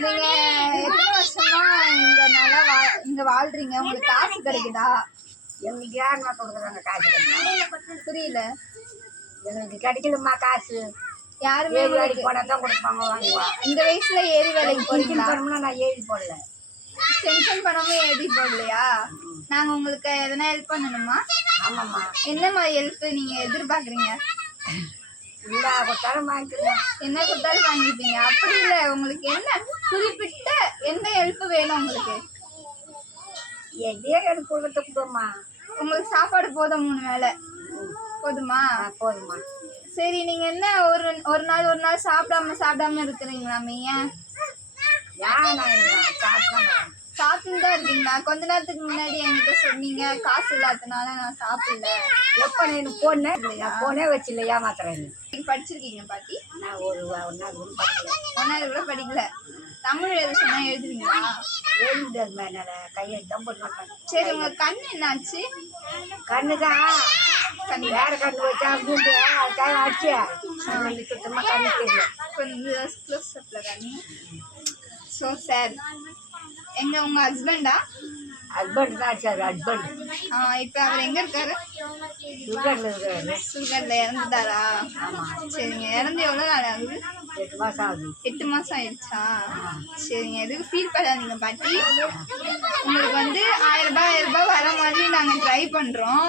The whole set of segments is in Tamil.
நீங்க எத்தனை வருஷமா இங்க வாழ்றீங்க? உங்களுக்கு காசு கிடைக்குதா? எங்களுக்கு யாருமா கொடுக்குறாங்க காசு? புரியல. எங்களுக்கு கிடைக்கலம்மா காசு. யாருமே வேலைக்கு போனா தான் கொடுப்பாங்க, வாங்குவோம். இந்த வயசுல ஏரி வேலைக்கு போறீங்களா? நான் எழுதி போடல. டென்ஷன் பண்ணாம எழுதி போடலையா? நாங்க உங்களுக்கு எதனா ஹெல்ப் பண்ணணுமா? ஆமாம்மா. என்ன மாதிரி ஹெல்ப் நீங்க எதிர்பார்க்குறீங்க? இல்லை கொடுத்தாலும் வாங்கிக்கலாம். என்ன கொடுத்தாலும் வாங்கிப்பீங்க? அப்படி இல்லை, உங்களுக்கு என்ன குறிப்பிட்ட எந்த ஹெல்ப் வேணும் உங்களுக்கு? எதையோ எடுத்து கொடுக்கறதுக்கு போமா. உங்களுக்கு சாப்பாடு போதும், 3 வேளை போதுமா? போதுமா. சரி, நீங்க என்ன ஒரு நாள் சாப்பிடாம இருக்கிறீங்களாமே? ஏன் சாப்பிட்டு தான் இருக்கீங்களா? கொஞ்ச நேரத்துக்கு முன்னாடி என்கிட்ட சொன்னீங்க காசு இல்லாதனால நான் சாப்பிடல. எப்போ எனக்கு போனே வச்சு இல்லை ஏமாத்துறேன். நீங்க படிச்சிருக்கீங்க பாட்டி? நான் ஒன்னாவது கூட படிக்கல. தமிழ் எழுத சொன்னா எழுதுவீங்களா? எழுதுறது மேல கையெழுத்தான் போட்டு மாட்டேன். சரி, உங்க கண்ணு என்னாச்சு? கண்ணுதான் வேற கண்ணு வச்சா அப்படின்ட்டு அதுக்காக ஆச்சு. சுத்தமாக கண்ணு தெரியல. கொஞ்சம் க்ளோஸ் அப்ல கண்ணு. So sad. எங்க உங்க ஹஸ்பண்டா? ஹஸ்பண்ட் தான் அடிச்சாரு. ஹஸ்பண்ட் இப்போ அவர் எங்க இருக்காரு? சுகர்ல இருக்காரு. சுகர்ல இறந்துட்டாரா? சரிங்க. இறந்து எவ்வளோ நாள் ஆகுது? 8 மாசம் ஆகுது. 8 மாசம் ஆயிடுச்சா? சரிங்க. எதுக்கு ஃபீல் பண்ணாதீங்க பாட்டி. உங்களுக்கு வந்து 1000 ரூபாய் வர மாதிரி நாங்கள் ட்ரை பண்ணுறோம்.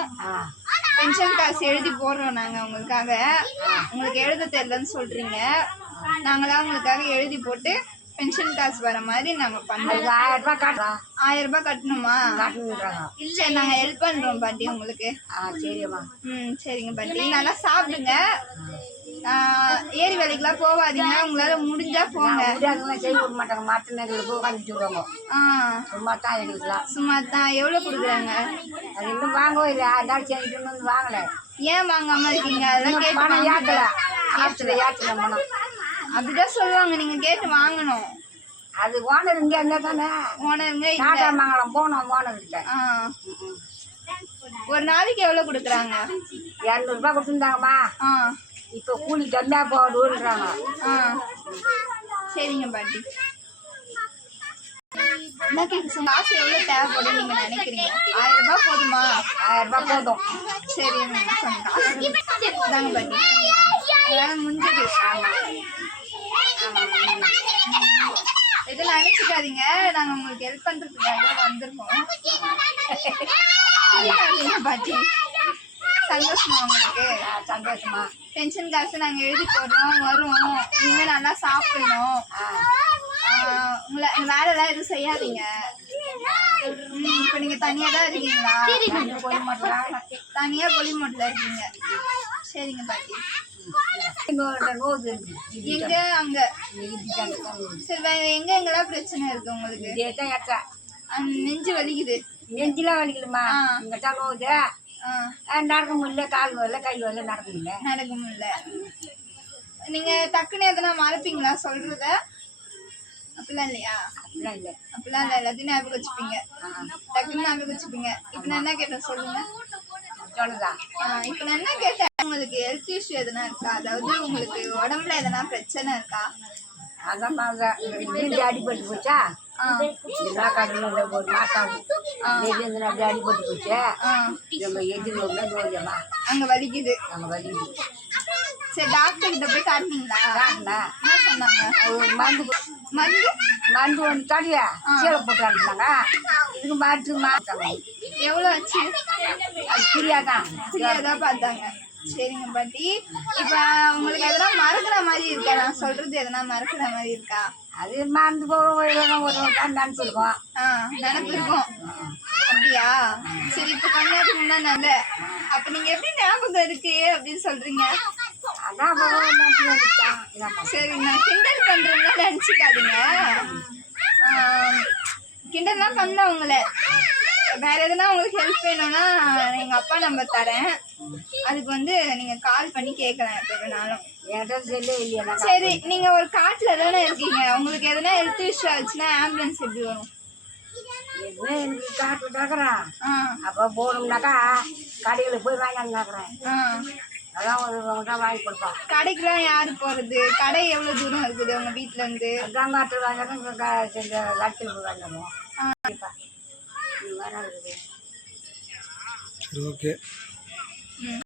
பென்ஷன் காசு எழுதி போடுறோம் நாங்கள் உங்களுக்காக. உங்களுக்கு எழுத தெரியலன்னு சொல்கிறீங்க. நாங்களாம் உங்களுக்காக எழுதி போட்டு பென்ஷன் காசு வர மாதிரி நாங்கள் பண்ணுறோம். 1000 ரூபாய் காட்டுறோம். 1000 ரூபாய் கட்டணுமா? காட்டுன்றாங்க. இல்லை, நாங்கள் ஹெல்ப் பண்ணுறோம் பாட்டி உங்களுக்கு. சரிம்மா. சரிங்க பாட்டி. நல்லா சாப்பிடுங்க. ஏரி வேலைக்கெல்லாம் போகாதீங்க. உங்களால முடிஞ்சா போங்க. செய்ய விட மாட்டாங்க. மாட்டு நேரங்களுக்கு உட்காந்துட்டு விடுவாங்க. சும்மா தான் எங்களுக்குலாம். சும்மா தான். எவ்வளோ கொடுக்குறாங்க? அது இன்னும் வாங்கவே இல்லை. அதான் செஞ்சுட்டு வந்து வாங்கலை. ஏன் வாங்காம இருக்கீங்க? அதெல்லாம் கேட்டு பணம் ஏற்றலை. ஏற்றலை பணம். அப்படிதான் சொல்லுவாங்க. நீங்க கேட்டு வாங்கணும். அது ஓனர் இங்கே இருந்தால் தானே. ஓனருங்க நாட்டாமங்கலம் போனோம் ஓனர்கிட்ட. ஒரு நாளைக்கு எவ்வளோ கொடுக்குறாங்க? 200 ரூபாய் கொடுத்துருந்தாங்கம்மா. இப்போ கூலி கம்மியாக போடுன்றாங்க. சரிங்க பாட்டி. என்ன கேட்க காசு எவ்வளோ தேவைப்படும் நீங்க நினைக்கிறீங்க? 1000 ரூபாய் போதுமா? 1000 ரூபாய் போதும். சரி, தாங்க பாட்டி. முடிஞ்சது. எதுவும் நினைச்சுக்காதீங்க. நாங்க உங்களுக்கு ஹெல்ப் பண்றதுக்காக வந்திருக்கோம் பாட்டி. சந்தோஷமா உங்களுக்கு? சந்தோஷமா. பென்ஷன் காசு நாங்க எழுதி போடுறோம், வரும். இனிமேல் நல்லா சாப்பிடணும். வேலை எல்லாம் எதுவும் செய்யாதீங்க. இப்ப நீங்க தனியா தான் இருக்கீங்களா? தனியா பொலிமோட்ல இருக்கீங்க. சரிங்க பாட்டி. எங்க அங்க? சரி, எங்க எங்கெல்லாம் பிரச்சனை இருக்கு உங்களுக்கு? நெஞ்சு வலிக்குது. நெஞ்சுலாம் வலிக்குதுமா. இங்கதான் போகுது. நடக்க முடியல. கால் வரல, கை வரல, நடக்க முடியல. நீங்க டக்குன்னு எதனா மறப்பீங்களா சொல்றத? அப்படிலாம் இல்லையா? அப்படிலாம் இல்லை. எல்லாத்தையும் ஞாபகம் வச்சுப்பீங்க. டக்குன்னு ஞாபகம் வச்சுப்பீங்க. இப்ப நான் என்ன கேட்டேன் சொல்லுங்க. இப்ப நான் என்ன கேட்டேன், உங்களுக்கு ஹெல்த் இஷ்யூ எதனா இருக்கா? அதாவது உங்களுக்கு உடம்புல எதனா பிரச்சனை இருக்கா? அதான் அடிபட்டு போச்சா? கடல ஒரு மாசம் அப்படி அடிபட்டு போச்சு. எதிர்மா அங்க வலிக்குது. சரி, டாக்டர் கிட்ட போய் காட்டினீங்களா? என்ன சொன்னாங்க? மருந்து ஒன்று தடியா சீலை போட்டு அனுப்பினாங்க. இதுக்கு மாற்று எவ்வளோ ஆச்சு? அது ஃப்ரீயாதான் பார்த்தாங்க. சரிங்க பாட்டி. இப்போ உங்களுக்கு எதனா மறக்கிற மாதிரி இருக்கா? நான் சொல்றது எதனா மறக்கிற மாதிரி இருக்கா? அது மறந்து போக ஒரு நினைச்சிருக்கோம். நினப்பு இருக்கும். அப்படியா? சரி, இப்போ கல்யாணத்துக்கு முன்னாடி அப்போ நீங்க எப்படி ஞாபகம் இருக்கு அப்படின்னு சொல்றீங்க? சரி, நான் கிண்டல் பண்றேன்னா நினைச்சுக்காதீங்க. கிண்டல்லாம் பண்ணல உங்களை. வேற எதுனா உங்களுக்கு ஹெல்ப் வேணும்னா எங்க அப்பா நம்பர் தரேன். அதுக்கு வந்து நீங்க கால் பண்ணி கேட்கலாம் எப்ப வேணாலும். சரி, நீங்க ஒரு காட்டுல தானே இருக்கீங்க. உங்களுக்கு எதனா ஹெல்த் இஷ்யூ ஆச்சுன்னா ஆம்புலன்ஸ் எப்படி வரும்? காட்டு கேக்குறேன். அப்ப போகணும்னாக்கா கடையில போய் வாங்கிக்கிறேன். அதான் ஒரு தான் வாங்கி கொடுப்போம். கடைக்கெல்லாம் யார் போகிறது? கடை எவ்வளோ தூரம் இருக்குது உங்கள் வீட்டிலேருந்து? கங்காட்டு வாங்கணும், இங்கே லட்சம் வாங்கணும். இது மாதிரி இருக்குது. சரி, ஓகே.